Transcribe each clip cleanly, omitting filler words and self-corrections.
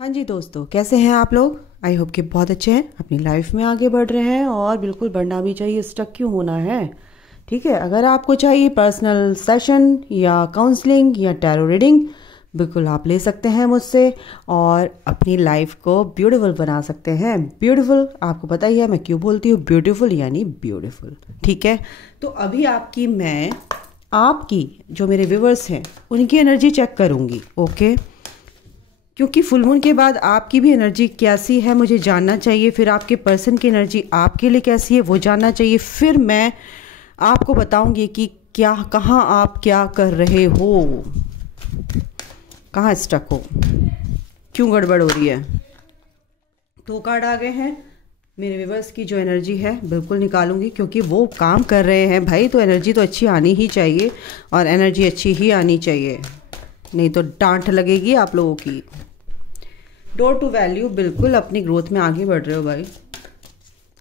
हाँ जी दोस्तों, कैसे हैं आप लोग। आई होप कि बहुत अच्छे हैं, अपनी लाइफ में आगे बढ़ रहे हैं और बिल्कुल बढ़ना भी चाहिए, स्टक क्यों होना है। ठीक है, अगर आपको चाहिए पर्सनल सेशन या काउंसलिंग या टैरो रीडिंग, बिल्कुल आप ले सकते हैं मुझसे और अपनी लाइफ को ब्यूटीफुल बना सकते हैं। ब्यूटीफुल, आपको पता ही है मैं क्यों बोलती हूँ ब्यूटीफुल, यानी ब्यूटीफुल। ठीक है, तो अभी आपकी जो मेरे व्यूवर्स हैं उनकी एनर्जी चेक करूँगी। ओके, क्योंकि फुल मून के बाद आपकी भी एनर्जी कैसी है मुझे जानना चाहिए, फिर आपके पर्सन की एनर्जी आपके लिए कैसी है वो जानना चाहिए, फिर मैं आपको बताऊंगी कि क्या कहाँ आप क्या कर रहे हो, कहाँ स्टक हो, क्यों गड़बड़ हो रही है। 2 कार्ड आ गए हैं, मेरे व्यूवर्स की जो एनर्जी है बिल्कुल निकालूंगी, क्योंकि वो काम कर रहे हैं भाई, तो एनर्जी तो अच्छी आनी ही चाहिए और एनर्जी अच्छी ही आनी चाहिए, नहीं तो डांट लगेगी आप लोगों की। डोर टू वैल्यू, बिल्कुल अपनी ग्रोथ में आगे बढ़ रहे हो भाई,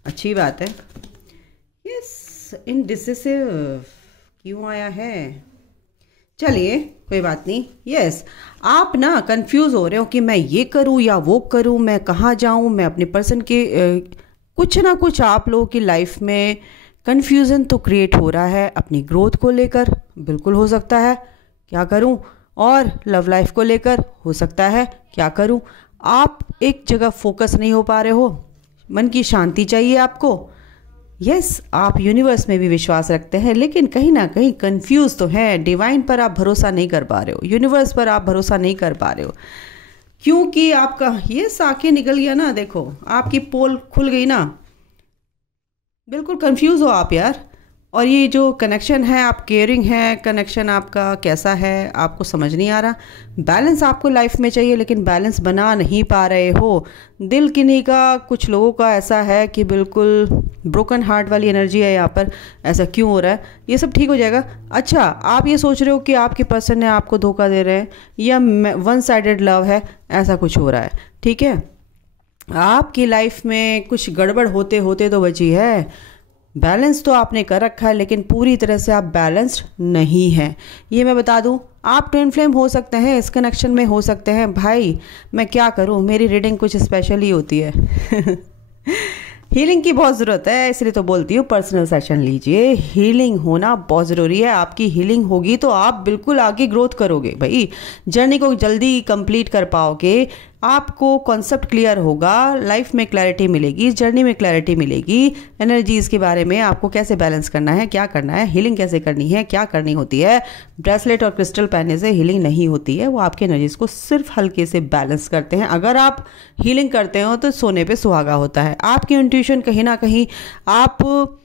अच्छी बात है। यस, इनडिसिसिव क्यों आया है, चलिए कोई बात नहीं। यस, आप ना कंफ्यूज हो रहे हो कि मैं ये करूं या वो करूं, मैं कहाँ जाऊं, मैं अपने पर्सन के कुछ ना कुछ आप लोगों की लाइफ में कंफ्यूजन तो क्रिएट हो रहा है अपनी ग्रोथ को लेकर, बिल्कुल हो सकता है क्या करूं, और लव लाइफ को लेकर हो सकता है क्या करूं। आप एक जगह फोकस नहीं हो पा रहे हो, मन की शांति चाहिए आपको। यस, आप यूनिवर्स में भी विश्वास रखते हैं, लेकिन कहीं ना कहीं कंफ्यूज तो है। डिवाइन पर आप भरोसा नहीं कर पा रहे हो, यूनिवर्स पर आप भरोसा नहीं कर पा रहे हो, क्योंकि आपका ये साके निकल गया ना, देखो आपकी पोल खुल गई ना, बिल्कुल कंफ्यूज हो आप यार। और ये जो कनेक्शन है, आप केयरिंग है, कनेक्शन आपका कैसा है आपको समझ नहीं आ रहा। बैलेंस आपको लाइफ में चाहिए, लेकिन बैलेंस बना नहीं पा रहे हो। दिल किन्हीं का, कुछ लोगों का ऐसा है कि बिल्कुल ब्रोकन हार्ट वाली एनर्जी है यहाँ पर। ऐसा क्यों हो रहा है, ये सब ठीक हो जाएगा। अच्छा, आप ये सोच रहे हो कि आपके पर्सन ने आपको धोखा दे रहे हैं या वन साइडेड लव है, ऐसा कुछ हो रहा है। ठीक है, आपकी लाइफ में कुछ गड़बड़ होते होते तो बची है। बैलेंस तो आपने कर रखा है, लेकिन पूरी तरह से आप बैलेंस्ड नहीं है, ये मैं बता दूं। आप ट्विन फ्लेम हो सकते हैं, इस कनेक्शन में हो सकते हैं। भाई मैं क्या करूं, मेरी रीडिंग कुछ स्पेशल ही होती है। हीलिंग की बहुत ज़रूरत है, इसलिए तो बोलती हूँ पर्सनल सेशन लीजिए। हीलिंग होना बहुत ज़रूरी है, आपकी हीलिंग होगी तो आप बिल्कुल आगे ग्रोथ करोगे भाई, जर्नी को जल्दी कंप्लीट कर पाओगे, आपको कॉन्सेप्ट क्लियर होगा, लाइफ में क्लैरिटी मिलेगी, जर्नी में क्लैरिटी मिलेगी, एनर्जीज़ के बारे में आपको कैसे बैलेंस करना है, क्या करना है, हीलिंग कैसे करनी है, क्या करनी होती है। ब्रेसलेट और क्रिस्टल पहनने से हीलिंग नहीं होती है, वो आपकी एनर्जीज़ को सिर्फ हल्के से बैलेंस करते हैं। अगर आप हीलिंग करते हो तो सोने पे सुहागा होता है। आपकी इंट्यूशन कहीं ना कहीं आप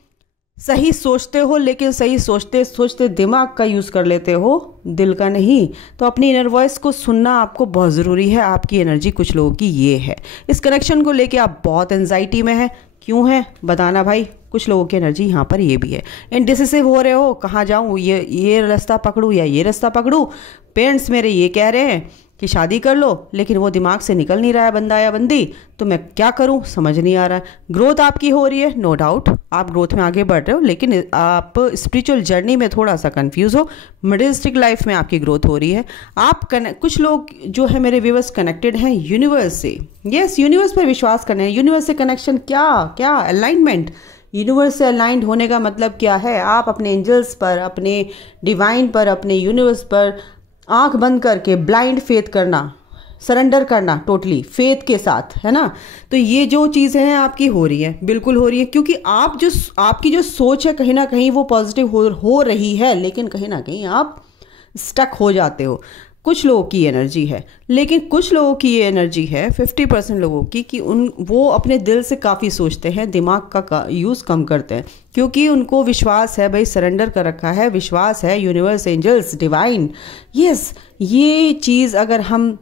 सही सोचते हो, लेकिन सही सोचते सोचते दिमाग का यूज़ कर लेते हो, दिल का नहीं। तो अपनी इनर वॉइस को सुनना आपको बहुत ज़रूरी है। आपकी एनर्जी कुछ लोगों की ये है, इस कनेक्शन को लेके आप बहुत एंजाइटी में है, क्यों है बताना भाई। कुछ लोगों की एनर्जी यहाँ पर ये भी है, इनडिसिसिव हो रहे हो, कहाँ जाऊँ, ये रास्ता पकड़ूँ या ये रास्ता पकड़ूँ। पेरेंट्स मेरे ये कह रहे हैं कि शादी कर लो, लेकिन वो दिमाग से निकल नहीं रहा है बंदा या बंदी, तो मैं क्या करूं समझ नहीं आ रहा है। ग्रोथ आपकी हो रही है, नो डाउट आप ग्रोथ में आगे बढ़ रहे हो, लेकिन आप स्पिरिचुअल जर्नी में थोड़ा सा कंफ्यूज हो। मिडिलिस्टिक लाइफ में आपकी ग्रोथ हो रही है। आप कुछ लोग जो है मेरे व्यूअर्स कनेक्टेड हैं यूनिवर्स से। यस, यूनिवर्स पर विश्वास करने हैं, यूनिवर्स से कनेक्शन, क्या क्या अलाइनमेंट। यूनिवर्स से अलाइंड होने का मतलब क्या है, आप अपने एंजल्स पर, अपने डिवाइन पर, अपने यूनिवर्स पर आंख बंद करके ब्लाइंड फेथ करना, सरेंडर करना टोटली फेथ के साथ, है ना। तो ये जो चीज़ें हैं आपकी हो रही है, बिल्कुल हो रही है, क्योंकि आपकी जो सोच है कहीं ना कहीं वो पॉजिटिव हो रही है, लेकिन कहीं ना कहीं आप स्टक हो जाते हो। कुछ लोगों की एनर्जी है, लेकिन कुछ लोगों की ये एनर्जी है 50% लोगों की कि वो अपने दिल से काफ़ी सोचते हैं, दिमाग का यूज़ कम करते हैं, क्योंकि उनको विश्वास है भाई, सरेंडर कर रखा है, विश्वास है यूनिवर्स, एंजल्स, डिवाइन। यस, ये चीज़ अगर हम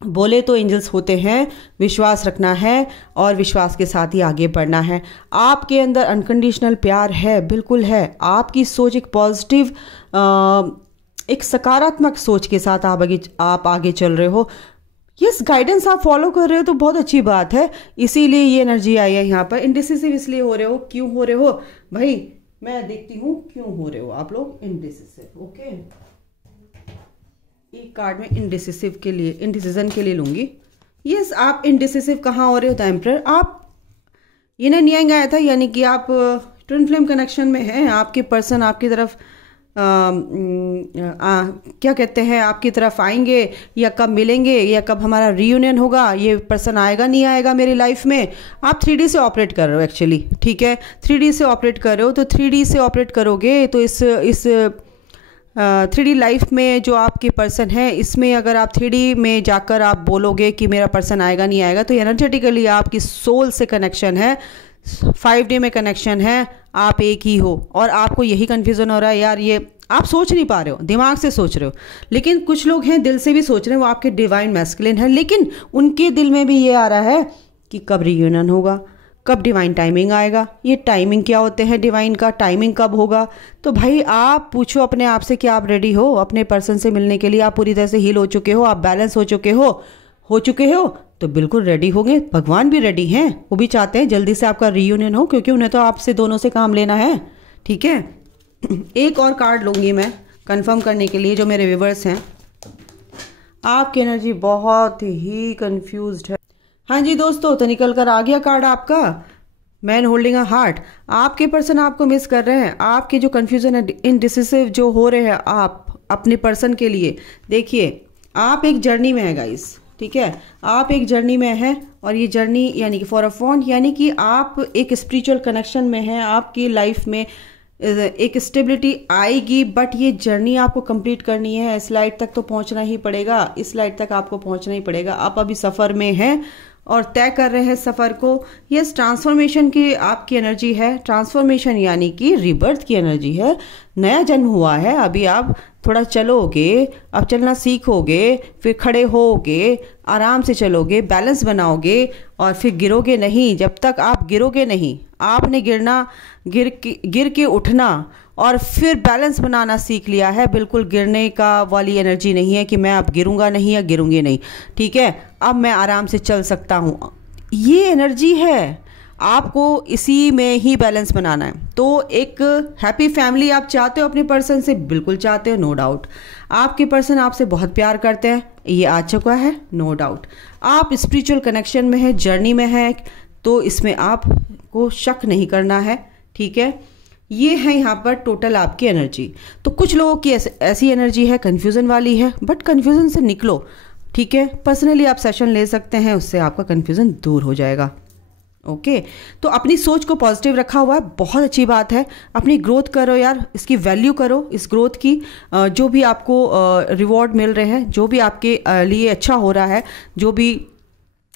बोले तो एंजल्स होते हैं, विश्वास रखना है और विश्वास के साथ ही आगे बढ़ना है। आपके अंदर अनकंडीशनल प्यार है, बिल्कुल है। आपकी सोच एक पॉजिटिव, एक सकारात्मक सोच के साथ आप आगे चल रहे हो। यस, गाइडेंस आप फॉलो कर रहे हो तो बहुत अच्छी बात है, इसीलिए ये एनर्जी आई है यहाँ पर। इनडिसिसिव इसलिए हो रहे हो, क्यों हो रहे हो भाई, मैं देखती हूँ क्यों हो रहे हो आप लोग इनडिसिसिव। ओके, एक कार्ड में इनडिसिसिव के लिए, इनडिसीजन के लिए लूंगी। यस, आप इनडिसिसिव कहाँ हो रहे हो? द एम्परर, आप ये ना न्याय आया था, यानी कि आप ट्विन फ्लेम कनेक्शन में हैं। आपके पर्सन आपकी तरफ क्या कहते हैं, आपकी तरफ आएंगे या कब मिलेंगे या कब हमारा रीयूनियन होगा, ये पर्सन आएगा नहीं आएगा मेरी लाइफ में। आप 3D से ऑपरेट कर रहे हो एक्चुअली, ठीक है, 3D से ऑपरेट कर रहे हो। तो 3D से ऑपरेट करोगे तो इस 3D लाइफ में जो आपके पर्सन है, इसमें अगर आप 3D में जाकर आप बोलोगे कि मेरा पर्सन आएगा नहीं आएगा, तो एनर्जेटिकली आपकी सोल से कनेक्शन है, 5D में कनेक्शन है, आप एक ही हो। और आपको यही कन्फ्यूज़न हो रहा है यार, ये आप सोच नहीं पा रहे हो, दिमाग से सोच रहे हो, लेकिन कुछ लोग हैं दिल से भी सोच रहे हैं, वो आपके डिवाइन मैस्कुलिन है, लेकिन उनके दिल में भी ये आ रहा है कि कब रियूनियन होगा, कब डिवाइन टाइमिंग आएगा। ये टाइमिंग क्या होते हैं डिवाइन का, टाइमिंग कब होगा? तो भाई आप पूछो अपने आप से कि आप रेडी हो अपने पर्सन से मिलने के लिए? आप पूरी तरह से हील हो चुके हो, आप बैलेंस हो चुके हो तो बिल्कुल रेडी होंगे। भगवान भी रेडी हैं, वो भी चाहते हैं जल्दी से आपका रीयूनियन हो, क्योंकि उन्हें तो आपसे दोनों से काम लेना है, ठीक है। एक और कार्ड लूँगी मैं कंफर्म करने के लिए, जो मेरे व्यूअर्स हैं। आपकी एनर्जी बहुत ही कंफ्यूज्ड है। हाँ जी दोस्तों, तो निकल कर आ गया कार्ड आपका, मैन होल्डिंग अ हार्ट। आपके पर्सन आपको मिस कर रहे हैं, आपके जो कंफ्यूजन है, इनडिसिसिव जो हो रहे हैं आप अपने पर्सन के लिए। देखिए, आप एक जर्नी में है गाइस, ठीक है, आप एक जर्नी में हैं, और ये जर्नी यानी कि फॉर अ फॉन्ट, यानी कि आप एक स्पिरिचुअल कनेक्शन में हैं। आपकी लाइफ में एक स्टेबिलिटी आएगी, बट ये जर्नी आपको कंप्लीट करनी है। इस लाइट तक तो पहुंचना ही पड़ेगा, इस लाइट तक आपको पहुंचना ही पड़ेगा। आप अभी सफ़र में हैं और तय कर रहे हैं सफ़र को। यस, ट्रांसफॉर्मेशन की आपकी एनर्जी है। ट्रांसफॉर्मेशन यानी कि रिबर्थ की एनर्जी है, नया जन्म हुआ है। अभी आप थोड़ा चलोगे, अब चलना सीखोगे, फिर खड़े होगे, आराम से चलोगे, बैलेंस बनाओगे, और फिर गिरोगे नहीं। जब तक आप गिरोगे नहीं, आपने गिर के उठना और फिर बैलेंस बनाना सीख लिया है। बिल्कुल गिरने का वाली एनर्जी नहीं है कि मैं अब गिरूंगा नहीं या गिरूंगी नहीं, ठीक है, अब मैं आराम से चल सकता हूँ। ये एनर्जी है, आपको इसी में ही बैलेंस बनाना है। तो एक हैप्पी फैमिली आप चाहते हो अपने पर्सन से, बिल्कुल चाहते हो, नो डाउट। आपके पर्सन आपसे बहुत प्यार करते हैं, ये आ चुका है, नो डाउट। आप स्पिरिचुअल कनेक्शन में है, जर्नी में है, तो इसमें आपको शक नहीं करना है, ठीक है। ये है यहाँ पर टोटल आपकी एनर्जी। तो कुछ लोगों की ऐसी एनर्जी है कन्फ्यूज़न वाली है, बट कन्फ्यूज़न से निकलो, ठीक है। पर्सनली आप सेशन ले सकते हैं, उससे आपका कन्फ्यूज़न दूर हो जाएगा। ओके, तो अपनी सोच को पॉजिटिव रखा हुआ है, बहुत अच्छी बात है। अपनी ग्रोथ करो यार, इसकी वैल्यू करो, इस ग्रोथ की। जो भी आपको रिवॉर्ड मिल रहे हैं, जो भी आपके लिए अच्छा हो रहा है, जो भी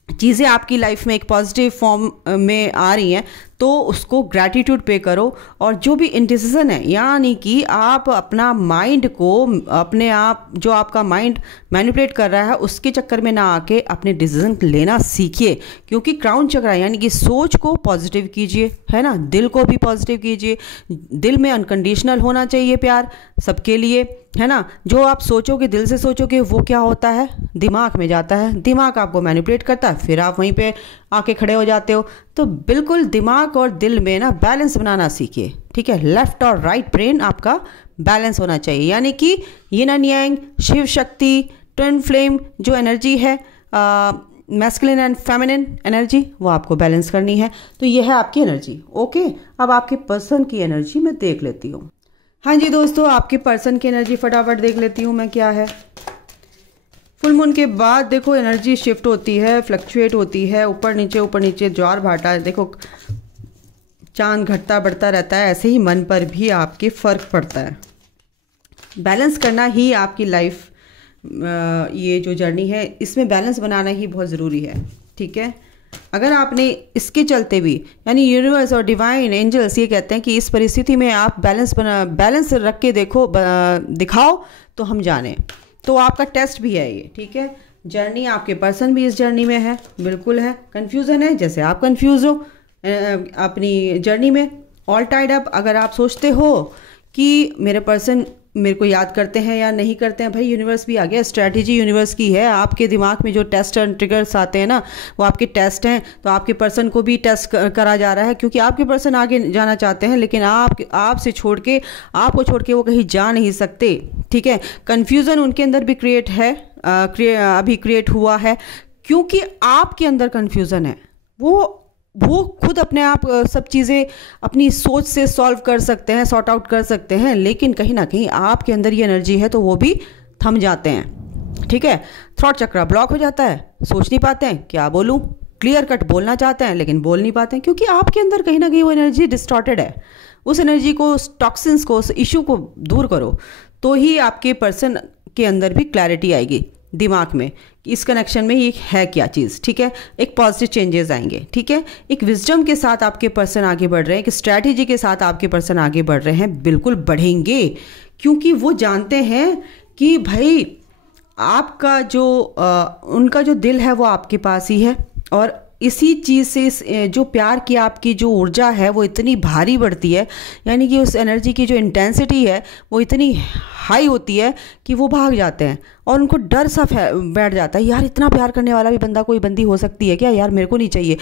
चीज़ें आपकी लाइफ में एक पॉजिटिव फॉर्म में आ रही हैं, तो उसको ग्रैटिट्यूड पे करो। और जो भी इंडिसिजन है, यानी कि आप अपना माइंड को, अपने आप जो आपका माइंड मैनिपुलेट कर रहा है, उसके चक्कर में ना आके अपने डिसीजन लेना सीखिए। क्योंकि क्राउन चक्र यानी कि सोच को पॉजिटिव कीजिए, है ना, दिल को भी पॉजिटिव कीजिए। दिल में अनकंडीशनल होना चाहिए प्यार सबके लिए, है ना। जो आप सोचोगे, दिल से सोचोगे, वो क्या होता है, दिमाग में जाता है, दिमाग आपको मैनिपुलेट करता है, फिर आप वहीं पे आके खड़े हो जाते हो। तो बिल्कुल दिमाग और दिल में ना बैलेंस बनाना सीखिए, ठीक है। लेफ्ट और राइट ब्रेन आपका बैलेंस होना चाहिए, यानी कि yin and yang, Shiv Shakti, twin flame जो एनर्जी है, मैस्कुलिन एंड फेमिनिन एनर्जी, वो आपको बैलेंस करनी है। तो ये है आपकी एनर्जी। ओके, अब आपके पर्सन की एनर्जी मैं देख लेती हूँ। हाँ जी दोस्तों, आपके पर्सन की एनर्जी फटाफट देख लेती हूँ मैं, क्या है। फुल मून के बाद देखो एनर्जी शिफ्ट होती है, फ्लक्चुएट होती है, ऊपर नीचे ज्वार भाटा। देखो चांद घटता बढ़ता रहता है, ऐसे ही मन पर भी आपके फ़र्क पड़ता है। बैलेंस करना ही आपकी लाइफ, ये जो जर्नी है, इसमें बैलेंस बनाना ही बहुत ज़रूरी है, ठीक है। अगर आपने इसके चलते भी, यानी यूनिवर्स और डिवाइन एंजल्स ये कहते हैं कि इस परिस्थिति में आप बैलेंस रख के देखो, दिखाओ तो हम जाने। तो आपका टेस्ट भी है ये, ठीक है। जर्नी, आपके पर्सन भी इस जर्नी में है, बिल्कुल है, कन्फ्यूज़न है, जैसे आप कन्फ्यूज़ हो अपनी जर्नी में। ऑल टाइड अप, अगर आप सोचते हो कि मेरे पर्सन मेरे को याद करते हैं या नहीं करते हैं, भाई यूनिवर्स भी आ गया, स्ट्रैटेजी यूनिवर्स की है। आपके दिमाग में जो टेस्ट एंड ट्रिगर्स आते हैं ना, वो आपके टेस्ट हैं। तो आपके पर्सन को भी टेस्ट करा जा रहा है, क्योंकि आपके पर्सन आगे जाना चाहते हैं, लेकिन आपको छोड़ के वो कहीं जा नहीं सकते, ठीक है। कन्फ्यूज़न उनके अंदर भी क्रिएट है, अभी क्रिएट हुआ है। क्योंकि आपके अंदर कन्फ्यूज़न है। वो खुद अपने आप सब चीज़ें अपनी सोच से सॉल्व कर सकते हैं, सॉर्ट आउट कर सकते हैं, लेकिन कहीं ना कहीं आपके अंदर ये एनर्जी है तो वो भी थम जाते हैं। ठीक है, थ्रॉट चक्र ब्लॉक हो जाता है, सोच नहीं पाते हैं क्या बोलूँ, क्लियर कट बोलना चाहते हैं लेकिन बोल नहीं पाते हैं, क्योंकि आपके अंदर कहीं ना कहीं वो एनर्जी डिस्टॉर्टेड है। उस एनर्जी को, उस टॉक्सिन्स को, उस इशू को दूर करो तो ही आपके पर्सन के अंदर भी क्लैरिटी आएगी दिमाग में कि इस कनेक्शन में ये है क्या चीज़। ठीक है, एक पॉजिटिव चेंजेस आएंगे। ठीक है, एक विजडम के साथ आपके पर्सन आगे बढ़ रहे हैं, एक स्ट्रैटेजी के साथ आपके पर्सन आगे बढ़ रहे हैं, बिल्कुल बढ़ेंगे, क्योंकि वो जानते हैं कि भाई आपका जो उनका जो दिल है वो आपके पास ही है, और इसी चीज़ से इस जो प्यार की आपकी जो ऊर्जा है वो इतनी भारी बढ़ती है, यानी कि उस एनर्जी की जो इंटेंसिटी है वो इतनी हाई होती है कि वो भाग जाते हैं और उनको डर सा बैठ जाता है, यार इतना प्यार करने वाला भी बंदा कोई बंदी हो सकती है क्या, यार मेरे को नहीं चाहिए।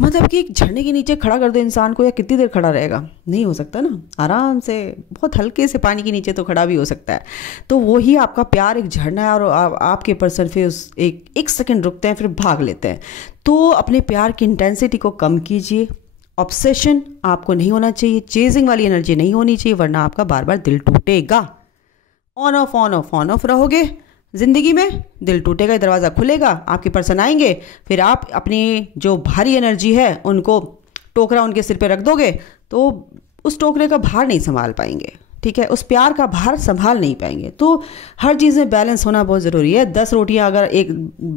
मतलब कि एक झरने के नीचे खड़ा कर दो इंसान को, या कितनी देर खड़ा रहेगा, नहीं हो सकता ना, आराम से बहुत हल्के से पानी के नीचे तो खड़ा भी हो सकता है। तो वही आपका प्यार एक झरना है, और आपके पर्सन फिर उस एक सेकंड रुकते हैं, फिर भाग लेते हैं। तो अपने प्यार की इंटेंसिटी को कम कीजिए, ऑब्सेशन आपको नहीं होना चाहिए, चेजिंग वाली एनर्जी नहीं होनी चाहिए, वरना आपका बार बार दिल टूटेगा। On off on off on off रहोगे ज़िंदगी में, दिल टूटेगा, दरवाज़ा खुलेगा, आपके पर्सन आएंगे, फिर आप अपनी जो भारी एनर्जी है उनको टोकरा उनके सिर पे रख दोगे तो उस टोकरे का भार नहीं संभाल पाएंगे। ठीक है, उस प्यार का भार संभाल नहीं पाएंगे। तो हर चीज़ में बैलेंस होना बहुत ज़रूरी है। 10 रोटियां अगर एक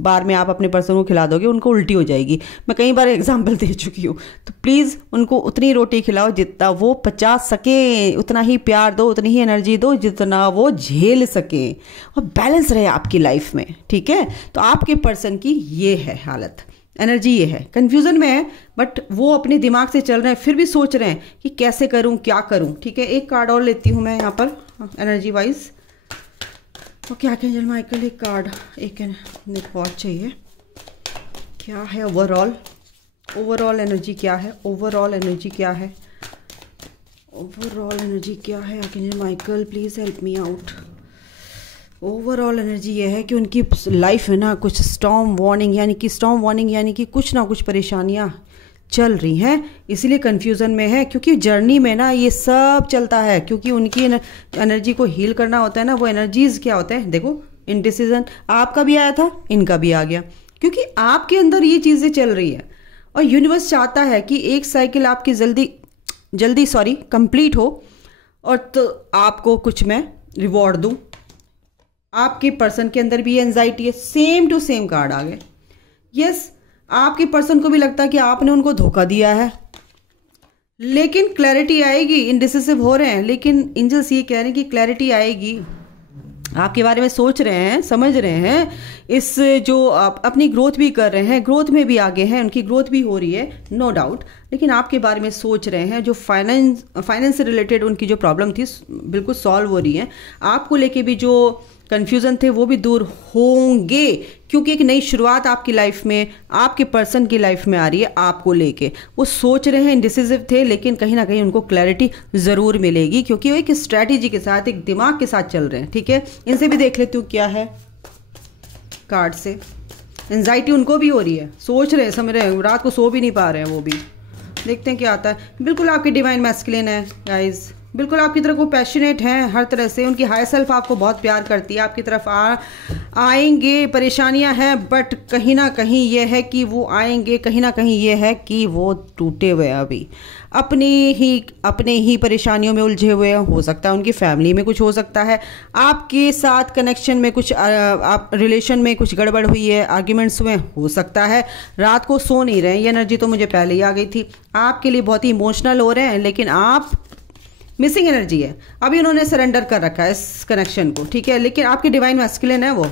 बार में आप अपने पर्सन को खिला दोगे, उनको उल्टी हो जाएगी। मैं कई बार एग्जांपल दे चुकी हूँ। तो प्लीज़ उनको उतनी रोटी खिलाओ जितना वो पचा सके, उतना ही प्यार दो, उतनी ही एनर्जी दो जितना वो झेल सके, और बैलेंस रहे आपकी लाइफ में। ठीक है, तो आपके पर्सन की ये है हालत, एनर्जी ये है, कन्फ्यूज़न में है, बट वो अपने दिमाग से चल रहे हैं, फिर भी सोच रहे हैं कि कैसे करूं, क्या करूं। ठीक है, एक कार्ड और लेती हूं मैं यहाँ पर energy wise. Okay, archangel Michael एक कार्ड, एक बहुत चाहिए। क्या है ओवरऑल एनर्जी क्या है, ओवरऑल एनर्जी क्या है, ओवरऑल एनर्जी क्या है। Archangel Michael please help me out. Overall energy ये है कि उनकी लाइफ में ना कुछ स्टॉर्म वार्निंग यानी कि कुछ ना कुछ परेशानियां चल रही हैं, इसलिए कन्फ्यूज़न में है, क्योंकि जर्नी में ना ये सब चलता है, क्योंकि उनकी एनर्जी को हील करना होता है ना। वो एनर्जीज क्या होते हैं, देखो, इनडिसीजन आपका भी आया था, इनका भी आ गया, क्योंकि आपके अंदर ये चीज़ें चल रही है, और यूनिवर्स चाहता है कि एक साइकिल आपकी जल्दी कंप्लीट हो, और तो आपको कुछ मैं रिवॉर्ड दूँ। आपके पर्सन के अंदर भी एंजाइटी है, सेम टू सेम कार्ड आ गए। यस, आपके पर्सन को भी लगता है कि आपने उनको धोखा दिया है, लेकिन क्लैरिटी आएगी। इनडिसिसिव हो रहे हैं, लेकिन एंजल्स ये कह रहे हैं कि क्लैरिटी आएगी। आपके बारे में सोच रहे हैं, समझ रहे हैं, इस जो आप अपनी ग्रोथ भी कर रहे हैं, ग्रोथ में भी आगे हैं, उनकी ग्रोथ भी हो रही है, नो डाउट, लेकिन आपके बारे में सोच रहे हैं। जो फाइनेंस से रिलेटेड उनकी जो प्रॉब्लम थी बिल्कुल सॉल्व हो रही है। आपको लेके भी जो कन्फ्यूज़न थे वो भी दूर होंगे, क्योंकि एक नई शुरुआत आपकी लाइफ में, आपके पर्सन की लाइफ में आ रही है आपको लेके। वो सोच रहे हैं, इंडिसिसिव थे, लेकिन कहीं ना कहीं उनको क्लैरिटी ज़रूर मिलेगी, क्योंकि वो एक स्ट्रैटेजी के साथ, एक दिमाग के साथ चल रहे हैं। ठीक है, इनसे भी देख लेती हूँ क्या है कार्ड से। एंजाइटी उनको भी हो रही है, सोच रहे हैं, समझ रहे हैं, रात को सो भी नहीं पा रहे हैं वो भी। देखते हैं क्या आता है। बिल्कुल आपकी डिवाइन मैस्कुलिन है गाइज, बिल्कुल आपकी तरफ वो पैशनेट हैं हर तरह से। उनकी हाई सेल्फ आपको बहुत प्यार करती है, आपकी तरफ आएंगे। परेशानियां हैं, बट कहीं ना कहीं ये है कि वो आएंगे, कहीं ना कहीं ये है कि वो टूटे हुए हैं, अभी अपने ही परेशानियों में उलझे हुए हैं। हो सकता है उनकी फैमिली में कुछ हो सकता है, आपके साथ कनेक्शन में कुछ, आप रिलेशन में कुछ गड़बड़ हुई है, आर्ग्यूमेंट्स में हो सकता है। रात को सो नहीं रहे हैं, ये एनर्जी तो मुझे पहले ही आ गई थी। आपके लिए बहुत ही इमोशनल हो रहे हैं, लेकिन आप मिसिंग एनर्जी है, अभी उन्होंने सरेंडर कर रखा है इस कनेक्शन को। ठीक है, लेकिन आपकी डिवाइन मैस्कुलिन है, वो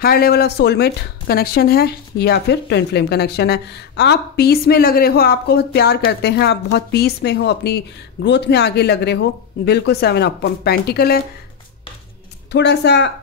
higher level of soulmate connection है या फिर ट्विन फ्लेम कनेक्शन है। आप पीस में लग रहे हो, आपको बहुत प्यार करते हैं, आप बहुत पीस में हो, अपनी ग्रोथ में आगे लग रहे हो। बिल्कुल 7 ऑफ पेंटिकल है। थोड़ा सा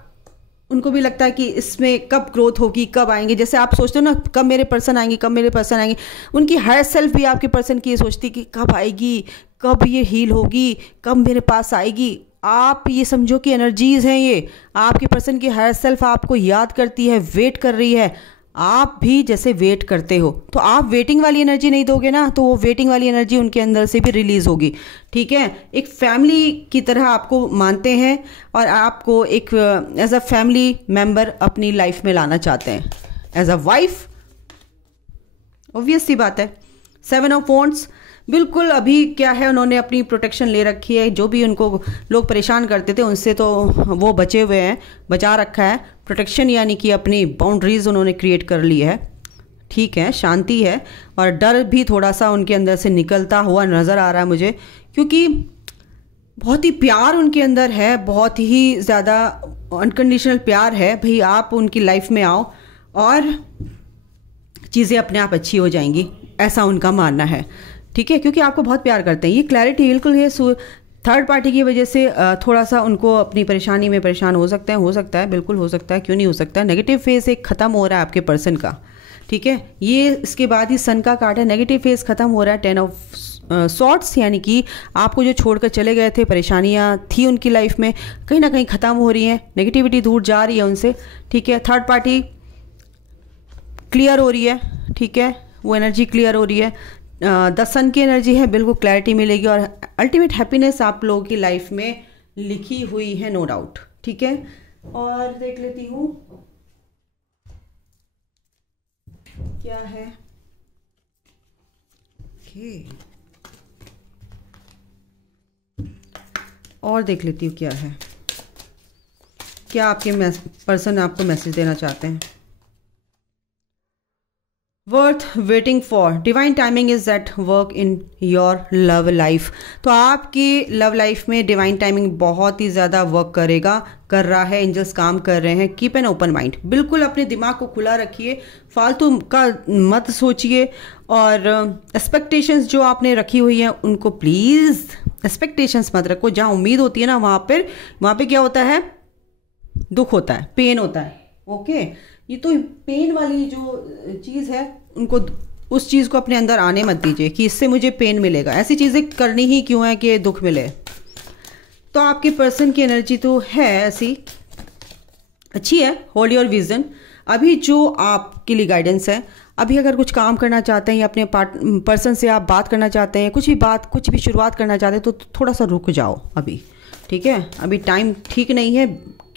उनको भी लगता है कि इसमें कब ग्रोथ होगी, कब आएंगे। जैसे आप सोचते हो ना, कब मेरे पर्सन आएंगे। उनकी हायर सेल्फ भी आपके पर्सन की ये सोचती कि कब आएगी, कब ये हील होगी, कब मेरे पास आएगी। आप ये समझो कि एनर्जीज हैं ये, आपके पर्सन की हायर सेल्फ आपको याद करती है, वेट कर रही है, आप भी जैसे वेट करते हो। तो आप वेटिंग वाली एनर्जी नहीं दोगे ना, तो वो वेटिंग वाली एनर्जी उनके अंदर से भी रिलीज होगी। ठीक है, एक फैमिली की तरह आपको मानते हैं और आपको एक एज अ फैमिली मेंबर अपनी लाइफ में लाना चाहते हैं, एज अ वाइफ। ऑब्वियस सी बात है। 7 ऑफ वॉन्ड्स, बिल्कुल अभी क्या है, उन्होंने अपनी प्रोटेक्शन ले रखी है। जो भी उनको लोग परेशान करते थे उनसे तो वो बचे हुए हैं, बचा रखा है। प्रोटेक्शन यानी कि अपनी बाउंड्रीज उन्होंने क्रिएट कर ली है। ठीक है, शांति है और डर भी थोड़ा सा उनके अंदर से निकलता हुआ नज़र आ रहा है मुझे, क्योंकि बहुत ही प्यार उनके अंदर है, बहुत ही ज़्यादा अनकंडीशनल प्यार है। भाई आप उनकी लाइफ में आओ और चीज़ें अपने आप अच्छी हो जाएंगी, ऐसा उनका मानना है। ठीक है, क्योंकि आपको बहुत प्यार करते हैं। ये क्लैरिटी बिल्कुल, ये थर्ड पार्टी की वजह से थोड़ा सा उनको अपनी परेशानी में परेशान हो सकते हैं, हो सकता है, बिल्कुल हो सकता है, क्यों नहीं हो सकता। नेगेटिव फेज एक ख़त्म हो रहा है आपके पर्सन का। ठीक है, ये इसके बाद ही सन का कार्ड है, नेगेटिव फेज ख़त्म हो रहा है। 10 ऑफ सॉर्ट्स यानी कि आपको जो छोड़कर चले गए थे, परेशानियां थी उनकी लाइफ में, कहीं ना कहीं ख़त्म हो रही हैं, नेगेटिविटी दूर जा रही है उनसे। ठीक है, थर्ड पार्टी क्लियर हो रही है। ठीक है, वो एनर्जी क्लियर हो रही है। 10 सन की एनर्जी है, बिल्कुल क्लैरिटी मिलेगी और अल्टीमेट हैप्पीनेस आप लोगों की लाइफ में लिखी हुई है, नो डाउट। ठीक है, और देख लेती हूँ क्या है। ओके, और देख लेती हूँ क्या है, क्या आपके पर्सन आपको मैसेज देना चाहते हैं। Worth waiting for, divine timing is at work in your love life. तो आपकी लव लाइफ में डिवाइन टाइमिंग बहुत ही ज़्यादा वर्क कर रहा है। एंजल्स काम कर रहे हैं। कीप एन ओपन माइंड, बिल्कुल अपने दिमाग को खुला रखिए, फालतू का मत सोचिए। और एक्सपेक्टेशंस जो आपने रखी हुई हैं उनको प्लीज़ एक्सपेक्टेशंस मत रखो। जहाँ उम्मीद होती है ना, वहाँ पे क्या होता है, दुख होता है, पेन होता है। ओके, ये तो पेन वाली जो चीज़ है, उनको उस चीज़ को अपने अंदर आने मत दीजिए कि इससे मुझे पेन मिलेगा। ऐसी चीज़ें करनी ही क्यों है कि दुख मिले। तो आपके पर्सन की एनर्जी तो है ऐसी, अच्छी है। Hold your vision. अभी जो आपके लिए गाइडेंस है, अभी अगर कुछ काम करना चाहते हैं या अपने पर्सन से आप बात करना चाहते हैं, कुछ भी शुरुआत करना चाहते हैं, तो थोड़ा सा रुक जाओ अभी। ठीक है, अभी टाइम ठीक नहीं है,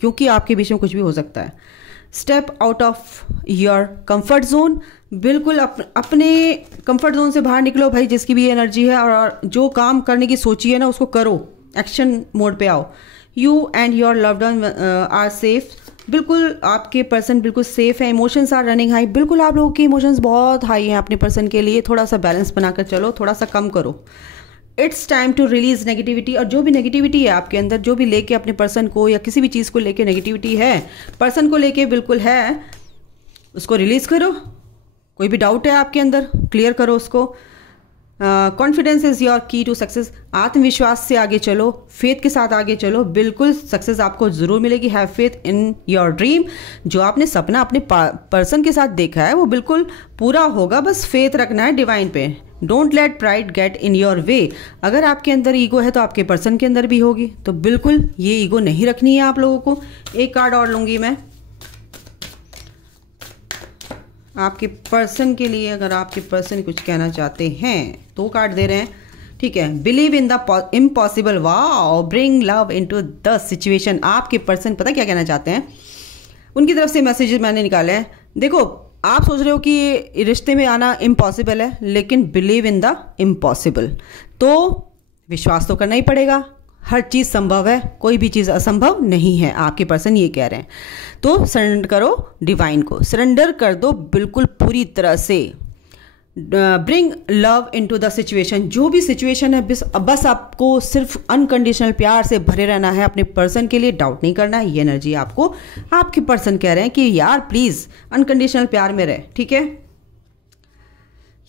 क्योंकि आपके बीच में कुछ भी हो सकता है। Step out of your comfort zone, बिल्कुल अपने कंफर्ट जोन से बाहर निकलो भाई, जिसकी भी एनर्जी है, और जो काम करने की सोची है ना उसको करो, एक्शन मोड पे आओ। You and your loved one are safe, बिल्कुल आपके पर्सन बिल्कुल सेफ है। इमोशंस आर रनिंग हाई, बिल्कुल आप लोगों के इमोशंस बहुत हाई हैं अपने पर्सन के लिए। थोड़ा सा बैलेंस बनाकर चलो, थोड़ा सा कम करो। It's time to release negativity, और जो भी नेगेटिविटी है आपके अंदर, जो भी लेके अपने पर्सन को या किसी भी चीज़ को लेके नेगेटिविटी है, पर्सन को लेके बिल्कुल है, उसको रिलीज करो। कोई भी डाउट है आपके अंदर, क्लियर करो उसको। कॉन्फिडेंस इज योर की टू सक्सेस, आत्मविश्वास से आगे चलो, फेथ के साथ आगे चलो, बिल्कुल सक्सेस आपको ज़रूर मिलेगी। Have faith in your dream, जो आपने सपना अपने पर्सन के साथ देखा है वो बिल्कुल पूरा होगा, बस फेथ रखना है डिवाइन पे। Don't let pride get in your way, अगर आपके अंदर ईगो है तो आपके पर्सन के अंदर भी होगी, तो बिल्कुल ये ईगो नहीं रखनी है आप लोगों को। एक कार्ड और लूंगी मैं आपके पर्सन के लिए, अगर आपके पर्सन कुछ कहना चाहते हैं। 2 कार्ड दे रहे हैं, ठीक है। Believe in the impossible, wow, bring love into the situation. आपके पर्सन पता क्या कहना चाहते हैं, उनकी तरफ से मैसेजेस मैंने निकाले हैं। देखो, आप सोच रहे हो कि रिश्ते में आना इम्पॉसिबल है, लेकिन बिलीव इन द इम्पॉसिबल, तो विश्वास तो करना ही पड़ेगा। हर चीज़ संभव है, कोई भी चीज़ असंभव नहीं है, आपके पर्सन ये कह रहे हैं। तो सरेंडर करो डिवाइन को, सरेंडर कर दो बिल्कुल पूरी तरह से। Bring love into the situation, जो भी सिचुएशन है बस आपको सिर्फ अनकंडीशनल प्यार से भरे रहना है अपने पर्सन के लिए, डाउट नहीं करना है। ये एनर्जी आपको आपके पर्सन कह रहे हैं कि यार प्लीज अनकंडीशनल प्यार में रहे, ठीक है।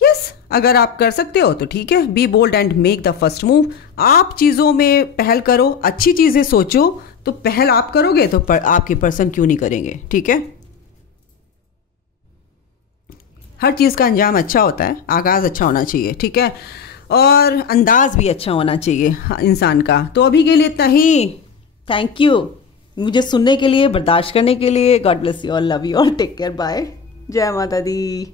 यस, अगर आप कर सकते हो तो ठीक है। Be bold and make the first move, आप चीज़ों में पहल करो, अच्छी चीज़ें सोचो, तो पहल आप करोगे तो आपके पर्सन क्यों नहीं करेंगे, ठीक है। हर चीज़ का अंजाम अच्छा होता है, आगाज़ अच्छा होना चाहिए, ठीक है, और अंदाज भी अच्छा होना चाहिए इंसान का। तो अभी के लिए इतना ही, थैंक यू मुझे सुनने के लिए, बर्दाश्त करने के लिए। God bless you all, love you all, take care, bye. जय माता दी।